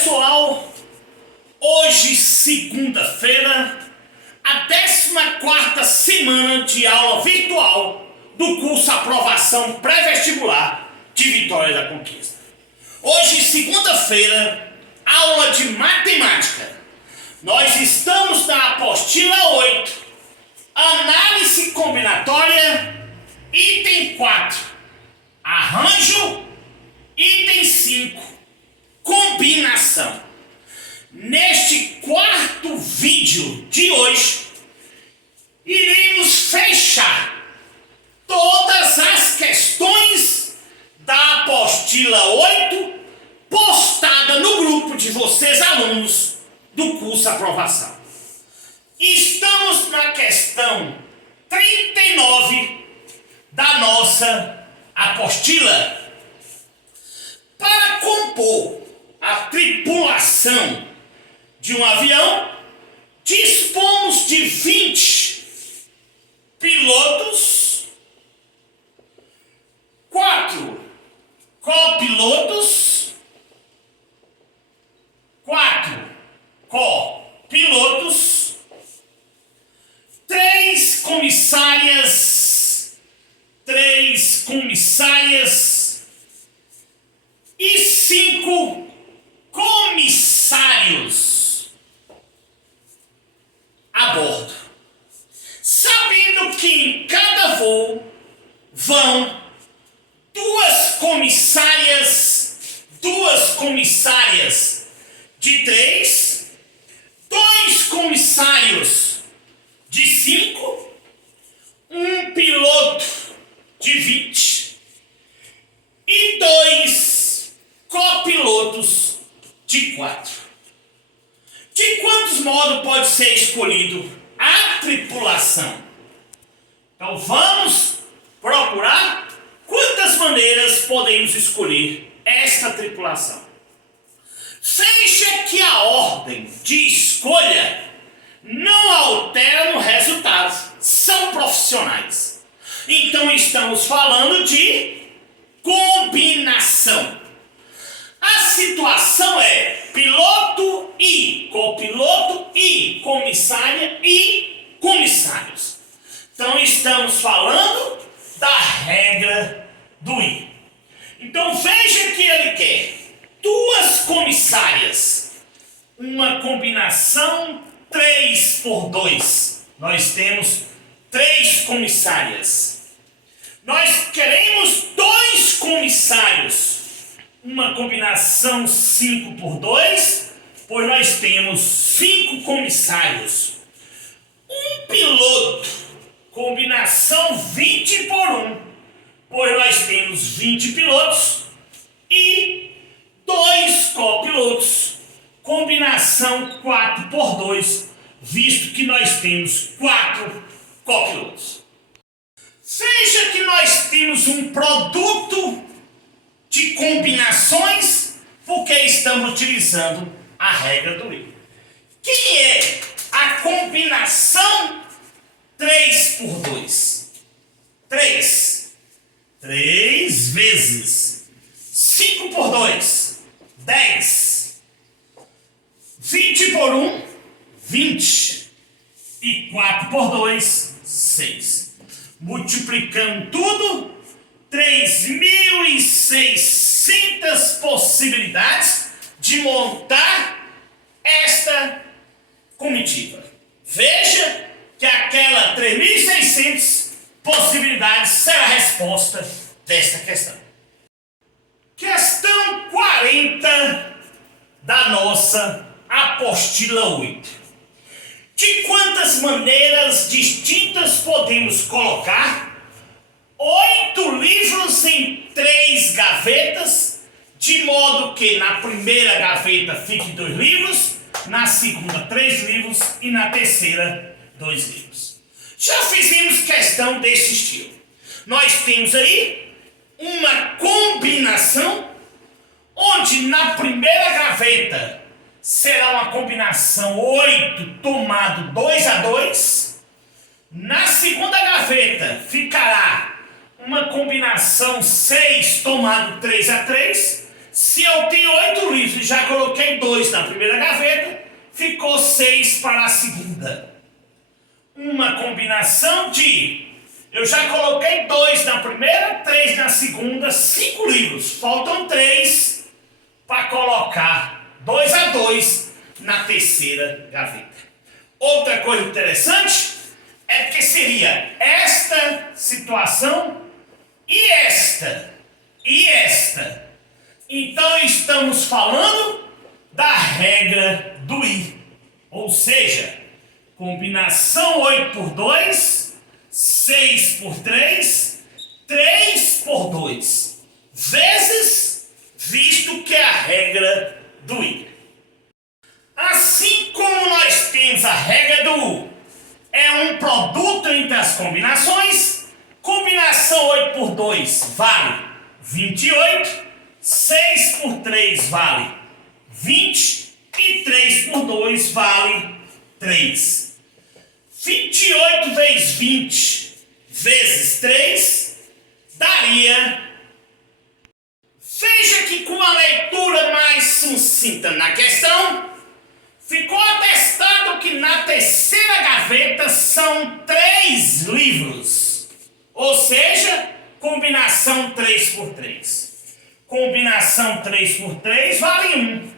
pessoal, hoje segunda-feira, a 14ª semana de aula virtual do curso Aprovação Pré-Vestibular de Vitória da Conquista. Hoje segunda-feira, aula de matemática. Nós estamos na apostila 8, análise combinatória, item 4, arranjo, item 5, combinação. Neste quarto vídeo de hoje, iremos fechar todas as questões da apostila 8 postada no grupo de vocês alunos do curso Aprovação. Estamos na questão 39 da nossa apostila. Para compor a tripulação de um avião, dispomos de 20 pilotos, 4 copilotos, 3 comissárias e 5 comissários a bordo, sabendo que em cada voo vão 2 comissárias de 3, 2 comissários de 5, um piloto de 20 e 2 copilotos de 4. De quantos modos pode ser escolhido a tripulação? Então vamos procurar quantas maneiras podemos escolher esta tripulação. Veja que a ordem de escolha não altera no resultado, são profissionais. Então estamos falando de combinação. A situação é piloto e copiloto e comissária e comissários. Então estamos falando da regra do I. Então veja que ele quer 2 comissárias, uma combinação 3 por 2. Nós temos 3 comissárias. Nós queremos 2 comissários, uma combinação 5 por 2, pois nós temos 5 comissários. Um piloto, combinação 20 por 1, pois nós temos 20 pilotos. E 2 copilotos, combinação 4 por 2, visto que nós temos 4 copilotos. Veja que nós temos um produto de combinações, porque estamos utilizando a regra do I. Que é a combinação 3 por 2? 3 vezes 5 por 2, 10. 20 por 1, 20. E 4 por 2, 6. Multiplicando tudo, 3.600 possibilidades de montar esta comitiva. Veja que aquela 3.600 possibilidades será a resposta desta questão. Questão 40 da nossa apostila 8. De quantas maneiras distintas podemos colocar 8 livros em 3 gavetas, de modo que na primeira gaveta fique 2 livros, na segunda 3 livros e na terceira 2 livros. Já fizemos questão desse estilo. Nós temos aí uma combinação, onde na primeira gaveta será uma combinação 8 tomado 2 a 2. Na segunda gaveta ficará uma combinação 6 tomado 3 a 3. Se eu tenho 8 livros e já coloquei 2 na primeira gaveta, ficou 6 para a segunda. Uma combinação de... eu já coloquei 2 na primeira, 3 na segunda, 5 livros. Faltam 3 para colocar 2 a 2 na terceira gaveta. Outra coisa interessante é que seria esta situação e esta. E esta. Então estamos falando da regra do I. Ou seja, combinação 8 por 2, 6 por 3, 3 por 2. Vezes, visto que é a regra do I. Assim como nós temos a regra do U, é um produto entre as combinações, combinação 8 por 2 vale 28, 6 por 3 vale 20 e 3 por 2 vale 3. 28 vezes 20 vezes 3 daria... Veja que com a leitura mais sucinta na questão, ficou atestado que na terceira gaveta são 3 livros. Ou seja, combinação 3 por 3. Combinação 3 por 3 vale 1.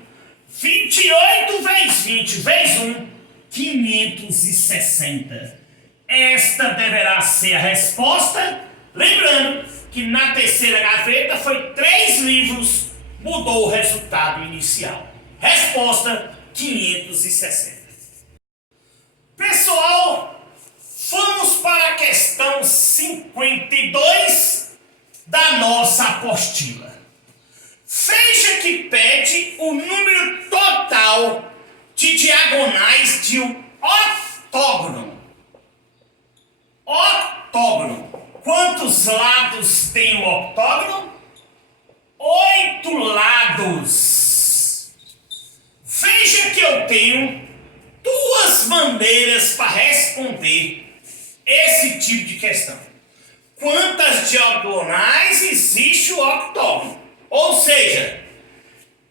28 vezes 20 vezes 1, 560. Esta deverá ser a resposta. Lembrando que na terceira gaveta foi 3 livros, mudou o resultado inicial. Resposta 560. Pessoal, vamos para a questão 52 da nossa apostila. Veja que pede o número total de diagonais de um octógono. Octógono. Quantos lados tem o octógono? 8 lados. Veja que eu tenho 2 maneiras para responder esse tipo de questão. Quantas diagonais existe o octógono? Ou seja,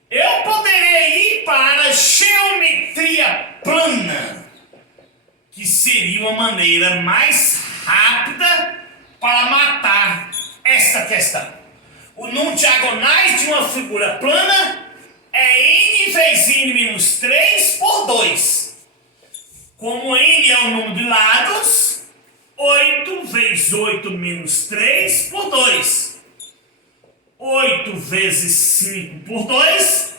eu poderia ir para a geometria plana, que seria uma maneira mais rápida para matar esta questão. O número de diagonais de uma figura plana é n vezes n menos 3 por 2. Como n é o número de lados, 8 vezes 8 menos 3 por 2. 8 vezes 5 por 2,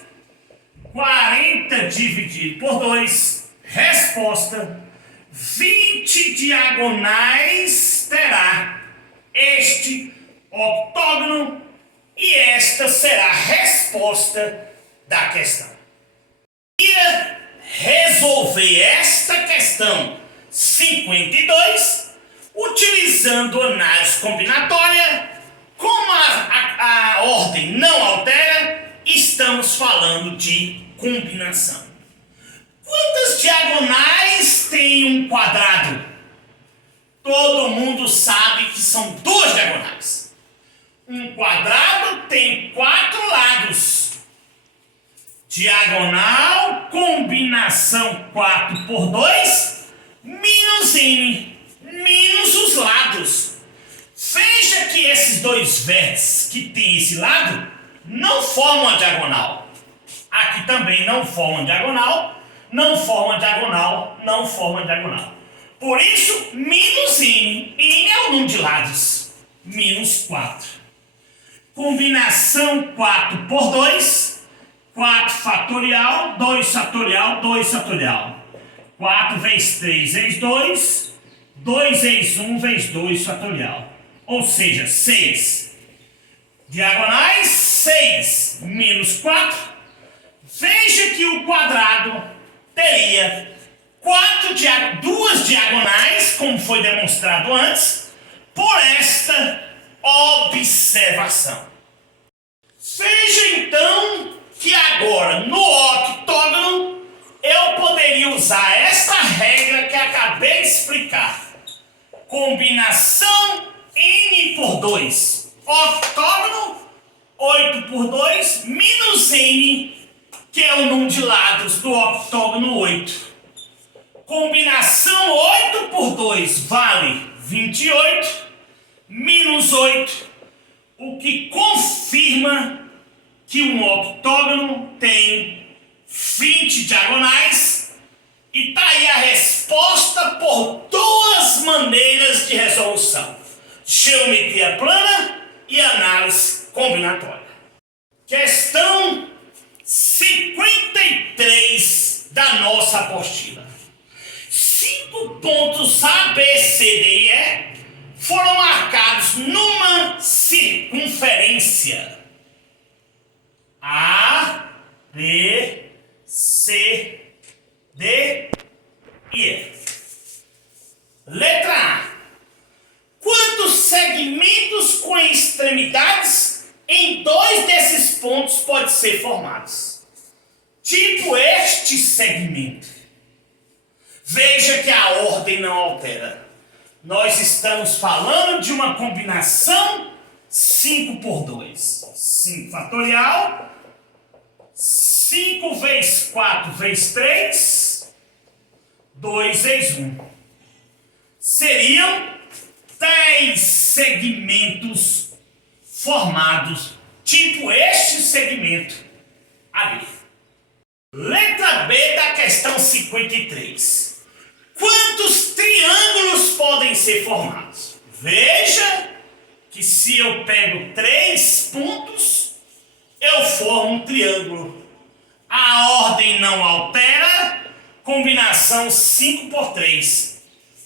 40 dividido por 2, resposta, 20 diagonais terá este octógono e esta será a resposta da questão. Queria resolver esta questão 52 utilizando análise combinatória. Como a ordem não altera, estamos falando de combinação. Quantas diagonais tem um quadrado? Todo mundo sabe que são 2 diagonais. Um quadrado tem 4 lados. Diagonal, combinação 4 por 2, menos n, menos os lados. Veja que esses 2 vértices que tem esse lado não formam a diagonal. Aqui também não formam diagonal, não formam diagonal, não formam diagonal. Por isso, menos n. N é o número de lados. Menos 4. Combinação 4 por 2. 4 fatorial, 2 fatorial, 2 fatorial. 4 vezes 3 vezes 2. 2 vezes 1 vezes 2 fatorial. Ou seja, 6. Diagonais, 6 menos 4. Veja que o quadrado teria 2 diagonais, como foi demonstrado antes, por esta observação. Veja então que agora no octógono eu poderia usar esta regra que acabei de explicar. Combinação n por 2, octógono 8 por 2 menos n, que é o número de lados do octógono 8. Combinação 8 por 2 vale 28, menos 8, o que confirma que um octógono tem 20 diagonais, e está aí a resposta por duas maneiras de resolução: geometria plana e análise combinatória. Questão 53 da nossa apostila. 5 pontos A, B, C, D e E foram marcados numa circunferência A, B, C, D e E. Letra A. Quantos segmentos com extremidades em dois desses pontos podem ser formados? Tipo este segmento. Veja que a ordem não altera. Nós estamos falando de uma combinação 5 por 2. 5 fatorial. 5 vezes 4 vezes 3. 2 vezes 1. Seriam 10 segmentos formados, tipo este segmento AB. Letra B da questão 53. Quantos triângulos podem ser formados? Veja que se eu pego 3 pontos, eu formo um triângulo. A ordem não altera. Combinação 5 por 3.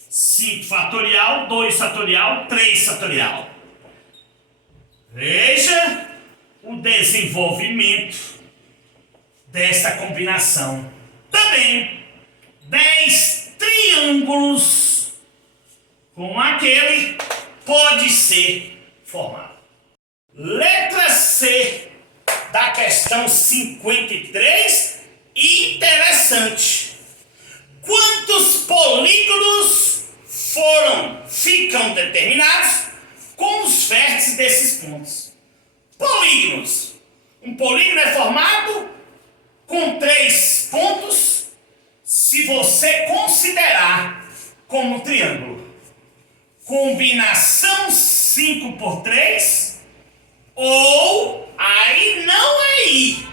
5 fatorial, 2 fatorial, 3 fatorial. Veja o desenvolvimento desta combinação. Também 10 triângulos com aquele pode ser formado. Letra C da questão 53, interessante. Quantos polígonos ficam determinados com os vértices desses pontos? Polígonos. Um polígono é formado com 3 pontos se você considerar como um triângulo. Combinação 5 por 3 ou aí não é I.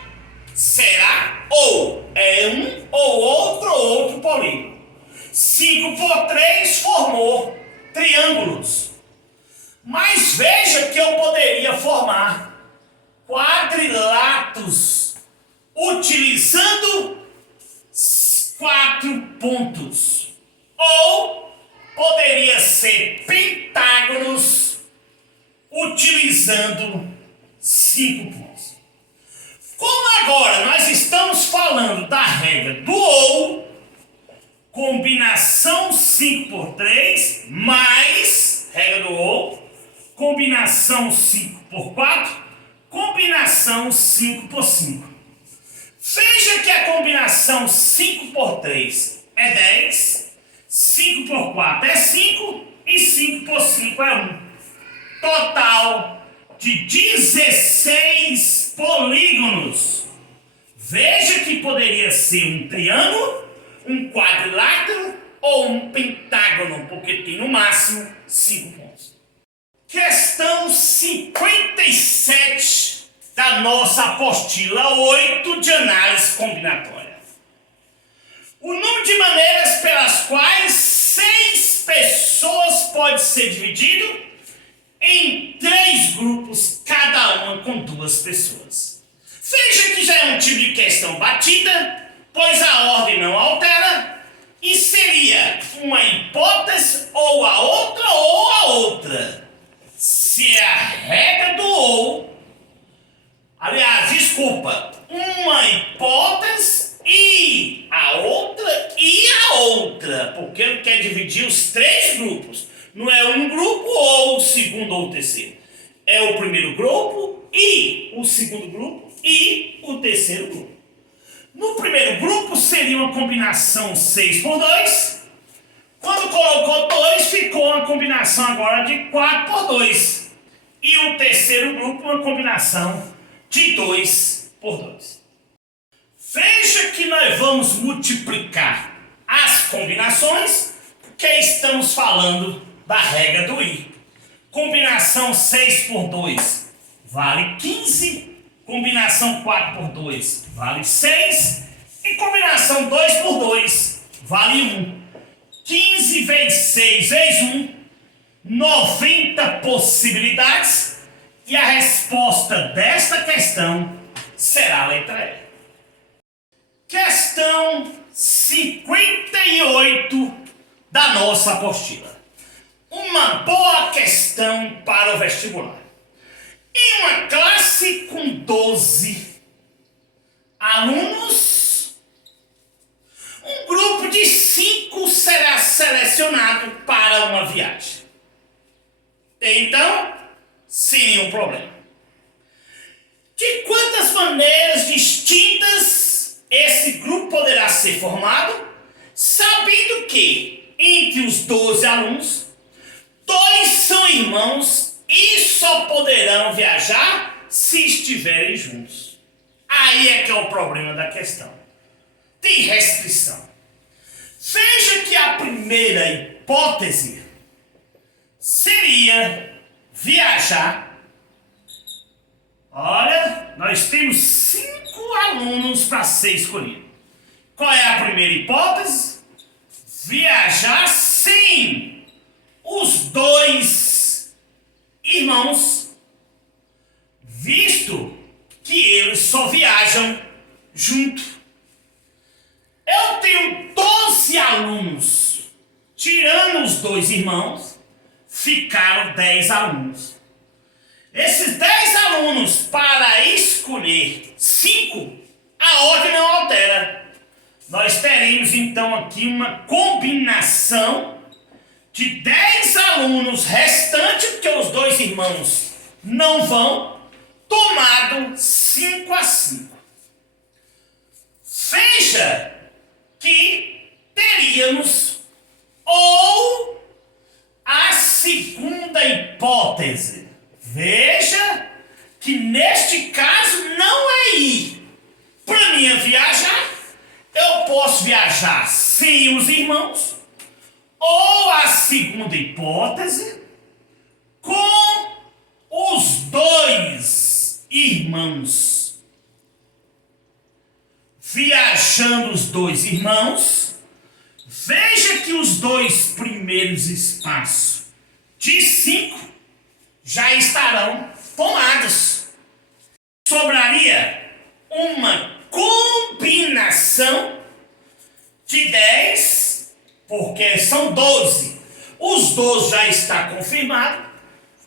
Será ou é um ou outro polígono. 5 por 3 formou triângulos. Mas veja que eu poderia formar quadriláteros utilizando 4 pontos. Ou poderia ser pentágonos utilizando 5 pontos. Como agora nós estamos falando da regra do ou, combinação 5 por 3 mais regra do ou, combinação 5 por 4, combinação 5 por 5. Veja que a combinação 5 por 3 é 10, 5 por 4 é 5 e 5 por 5 é 1. Total de 16 polígonos. Veja que poderia ser um triângulo, um quadrilátero ou um pentágono, porque tem no máximo 5 pontos. Questão 57 da nossa apostila 8 de análise combinatória. O número de maneiras pelas quais 6 pessoas pode ser dividido em 3 grupos, cada uma com 2 pessoas. Veja que já é um tipo de questão batida, pois a ordem não altera, e seria uma hipótese ou a outra. Se a regra do ou, aliás, desculpa, uma hipótese e a outra, porque ele quer dividir os 3 grupos. Não é um grupo ou o segundo ou o terceiro. É o primeiro grupo e o segundo grupo e o terceiro grupo. No primeiro grupo seria uma combinação 6 por 2. Quando colocou 2, ficou uma combinação agora de 4 por 2. E o terceiro grupo, uma combinação de 2 por 2. Veja que nós vamos multiplicar as combinações, porque estamos falando da regra do I. Combinação 6 por 2 vale 15, combinação 4 por 2 vale 6 e combinação 2 por 2 vale 1. 15 vezes 6 vezes 1, 90 possibilidades, e a resposta desta questão será a letra E. Questão 58 da nossa apostila. Uma boa questão para o vestibular. Em uma classe com 12 alunos, um grupo de 5 será selecionado para uma viagem. Então, sem nenhum problema. De quantas maneiras distintas esse grupo poderá ser formado, sabendo que, entre os 12 alunos, 2 são irmãos e só poderão viajar se estiverem juntos. Aí é que é o problema da questão. Tem restrição. Veja que a primeira hipótese seria viajar. Olha, nós temos 5 alunos para ser escolhido. Qual é a primeira hipótese? Viajar sem os 2 irmãos, visto que eles só viajam junto. Eu tenho 12 alunos, tirando os 2 irmãos, ficaram 10 alunos. Esses 10 alunos, para escolher 5, a ordem não altera. Nós teremos então aqui uma combinação de 10 alunos restantes, porque os 2 irmãos não vão, tomado 5 a 5. Veja que teríamos ou a segunda hipótese. Veja que neste caso não é ir. Para mim viajar, eu posso viajar sem os irmãos, ou a segunda hipótese, com os 2 irmãos. Viajando os 2 irmãos, veja que os 2 primeiros espaços de 5 já estarão tomados. Sobraria uma combinação de 10, porque são 12. Os 12 já está confirmado.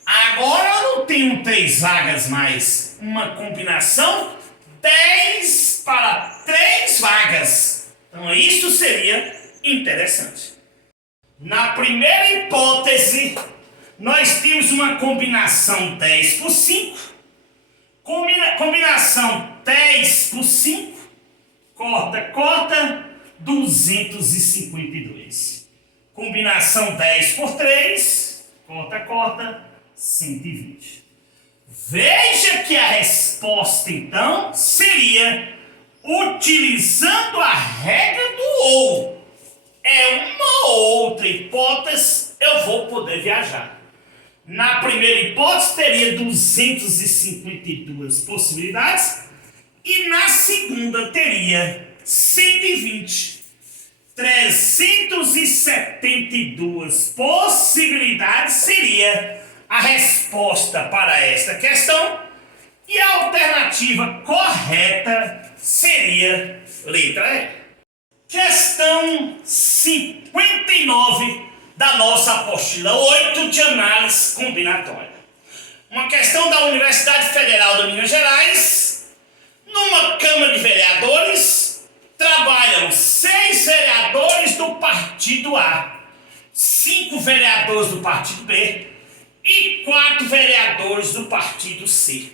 Agora eu não tenho 3 vagas mais. Uma combinação 10 para 3 vagas. Então isso seria interessante. Na primeira hipótese, nós temos uma combinação 10 por 5. Combinação 10 por 5. Corta, 252. Combinação 10 por 3. Corta, 120. Veja que a resposta, então, seria utilizando a regra do ou. É uma outra hipótese, eu vou poder viajar. Na primeira hipótese, teria 252 possibilidades. E na segunda, teria 120. 372 possibilidades seria a resposta para esta questão. E a alternativa correta seria letra E. Questão 59 da nossa apostila 8 de análise combinatória. Uma questão da Universidade Federal de Minas Gerais. Numa Câmara de Vereadores, trabalham 6 vereadores do Partido A, 5 vereadores do Partido B e 4 vereadores do Partido C.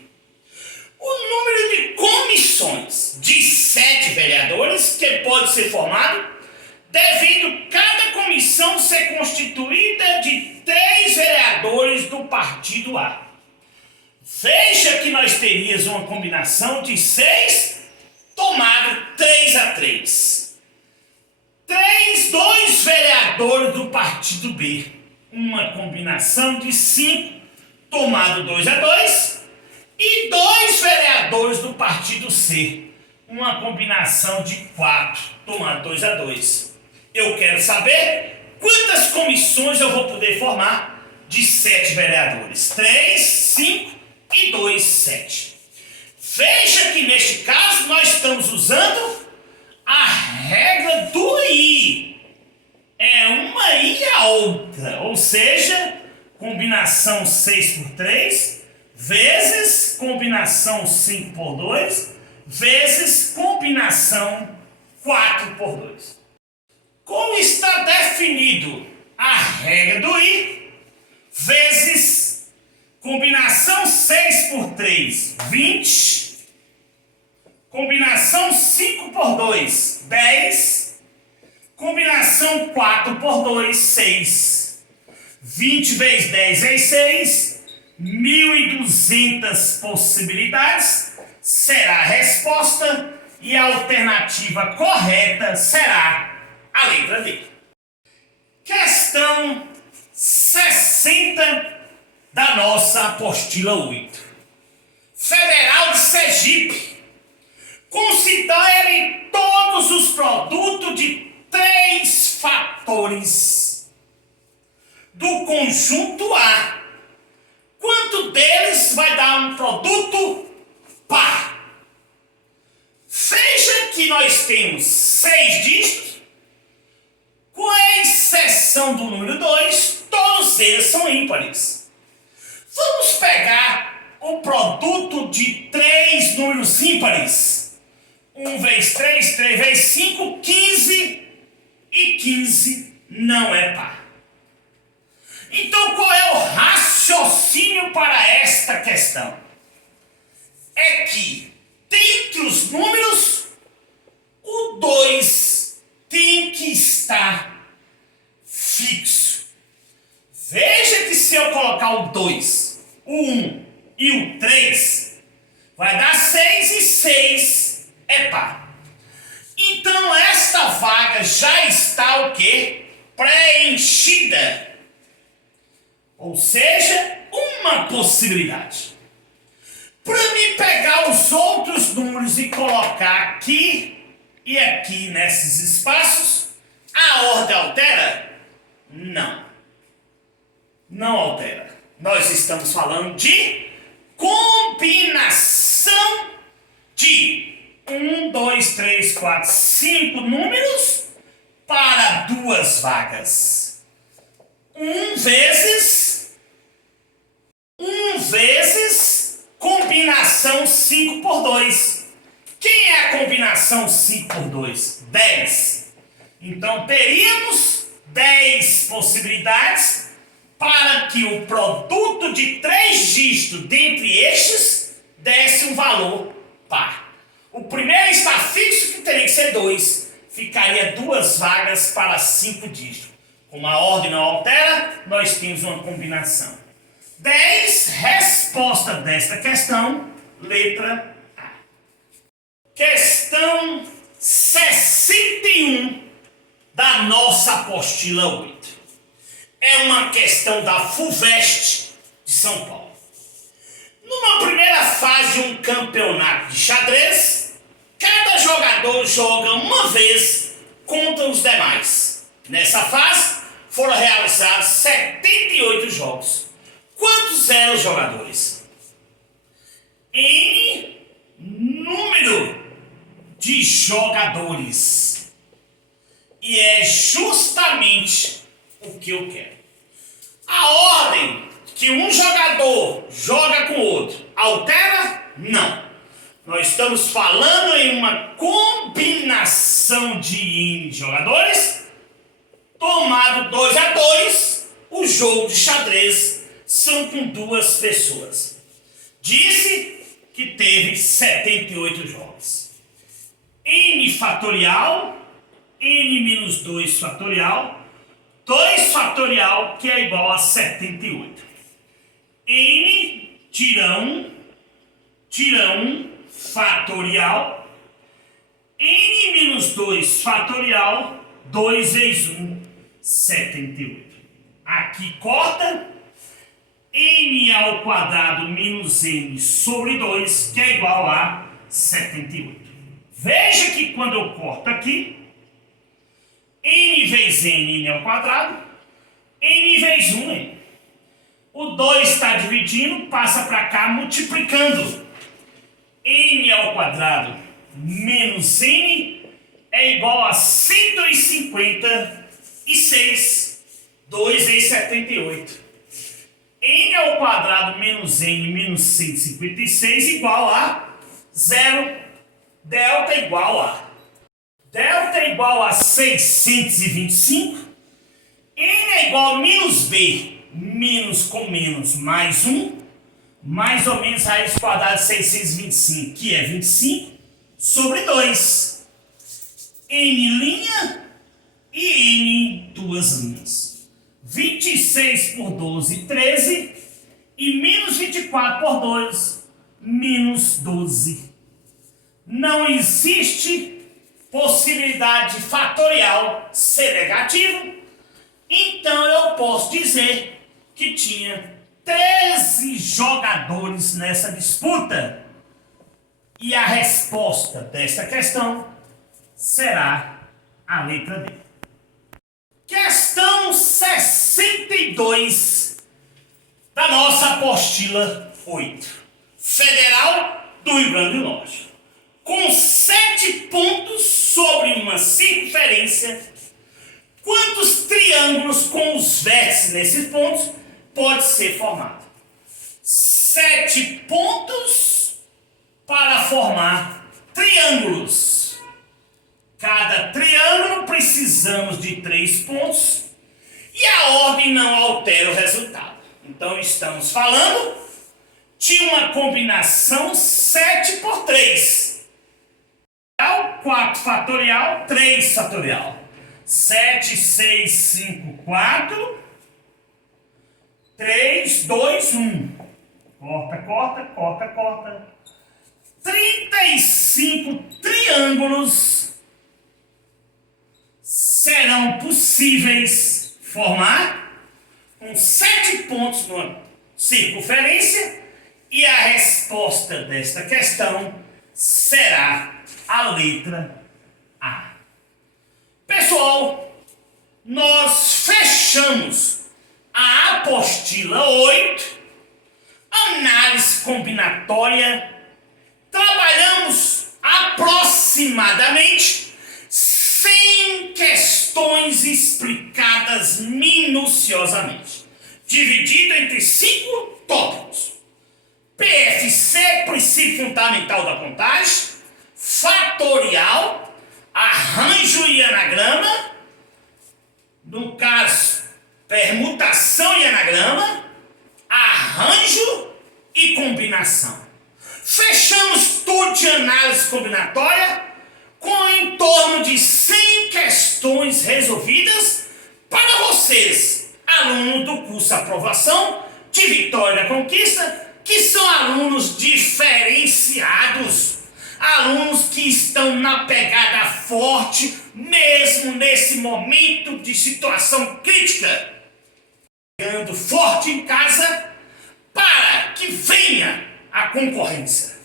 O número de comissões de 7 vereadores que pode ser formado, devendo cada comissão ser constituída de 3 vereadores do Partido A. Veja que nós teríamos uma combinação de 6 tomado 3-3. Dois vereadores do partido B. Uma combinação de 5 tomado 2-2. E 2 vereadores do partido C. Uma combinação de 4 tomado 2-2. Eu quero saber quantas comissões eu vou poder formar de 7 vereadores. 3, 5 e 2, 7. Veja que neste caso nós estamos usando a regra do I. É uma I e a outra. Ou seja, combinação 6 por 3 vezes combinação 5 por 2 vezes combinação 4 por 2. Como está definido a regra do I, vezes combinação 6 por 3, 20, combinação 5 por 2, 10, combinação 4 por 2, 6. 20 vezes 10 é 6, 1.200 possibilidades será a resposta e a alternativa correta será a letra D. Questão 60 da nossa apostila 8. Federal de Sergipe. Considere todos os produtos de 3 fatores do conjunto A. Quanto deles vai dar um produto par? Veja que nós temos 6 dígitos. Com a exceção do número 2, todos eles são ímpares. Vamos pegar o produto de 3 números ímpares. 1 vezes 3, 3 vezes 5, 15. E 15 não é par. Então qual é o raciocínio para esta questão? É que, dentre os números, o 2 tem que estar fixo. Veja que se eu colocar o 2, o 1 e o 3, vai dar 6 e 6 é par. Então esta vaga já está o quê? Preenchida. Ou seja, uma possibilidade. Para mim pegar os outros números e colocar aqui e aqui nesses espaços, a ordem altera? Não. Não altera. Nós estamos falando de combinação de 1, 2, 3, 4, 5 números para 2 vagas. 1 vezes combinação 5 por 2. Quem é a combinação 5 por 2? 10. Então teríamos 10 possibilidades para que o produto de 3 dígitos dentre estes desse um valor par. O primeiro está fixo, que teria que ser 2. Ficaria 2 vagas para 5 dígitos. Como a ordem não altera, nós temos uma combinação. 10, resposta desta questão, letra A. Questão 61 da nossa apostila 8. É uma questão da FUVEST de São Paulo. Numa primeira fase de um campeonato de xadrez, cada jogador joga uma vez contra os demais. Nessa fase, foram realizados 78 jogos. Quantos eram os jogadores? N número de jogadores. E é justamente o que eu quero. A ordem que um jogador joga com o outro altera? Não. Nós estamos falando em uma combinação de N jogadores. Tomado 2-2, o jogo de xadrez são com 2 pessoas. Disse que teve 78 jogos. N fatorial, N menos 2 fatorial, 2 fatorial, que é igual a 78. N tira 1 fatorial, n menos 2 fatorial, 2 vezes 1, 78. Aqui corta, n ao quadrado menos n sobre 2, que é igual a 78. Veja que quando eu corto aqui, n vezes n ao quadrado, n vezes 1n. O 2 está dividindo, passa para cá multiplicando. N ao quadrado menos n é igual a 156, 2 vezes 78. N ao quadrado menos n menos 156 igual a 0. Delta igual a 625. N é igual a menos b, menos com menos mais 1, mais ou menos raiz quadrada de 625, que é 25, sobre 2. N' e N duas linhas. 26 por 12, 13. E menos 24 por 2, menos 12. Não existe possibilidade fatorial ser negativo. Então eu posso dizer que tinha 13 jogadores nessa disputa. E a resposta desta questão será a letra D. Questão 62 da nossa apostila 8. Federal do Rio Grande do Norte. Com 7 pontos sobre uma circunferência, quantos triângulos com os vértices nesses pontos pode ser formado? 7 pontos para formar triângulos. Cada triângulo precisamos de 3 pontos e a ordem não altera o resultado. Então estamos falando de uma combinação 7 por 3. 4 fatorial, 3 fatorial. 7, 6, 5, 4. 3, 2, 1. Corta. 35 triângulos serão possíveis formar com 7 pontos numa circunferência e a resposta desta questão será a letra A. Pessoal, nós fechamos a apostila 8, análise combinatória. Trabalhamos aproximadamente 100 questões explicadas minuciosamente, dividido entre 5 tópicos: PFC, princípio fundamental da contagem, fatorial, arranjo e anagrama, no caso, permutação e anagrama, arranjo e combinação. Fechamos tudo de análise combinatória com em torno de 100 questões resolvidas para vocês, alunos do curso Aprovação de Vitória da Conquista, que são alunos diferenciados, alunos que estão na pegada forte, mesmo nesse momento de situação crítica, pegando forte em casa para que venha a concorrência.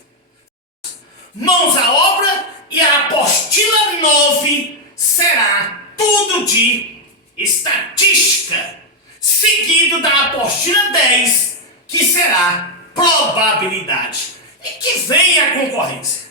Mãos à obra, e a apostila 9 será tudo de estatística, seguido da apostila 10, que será probabilidade. E que venha a concorrência.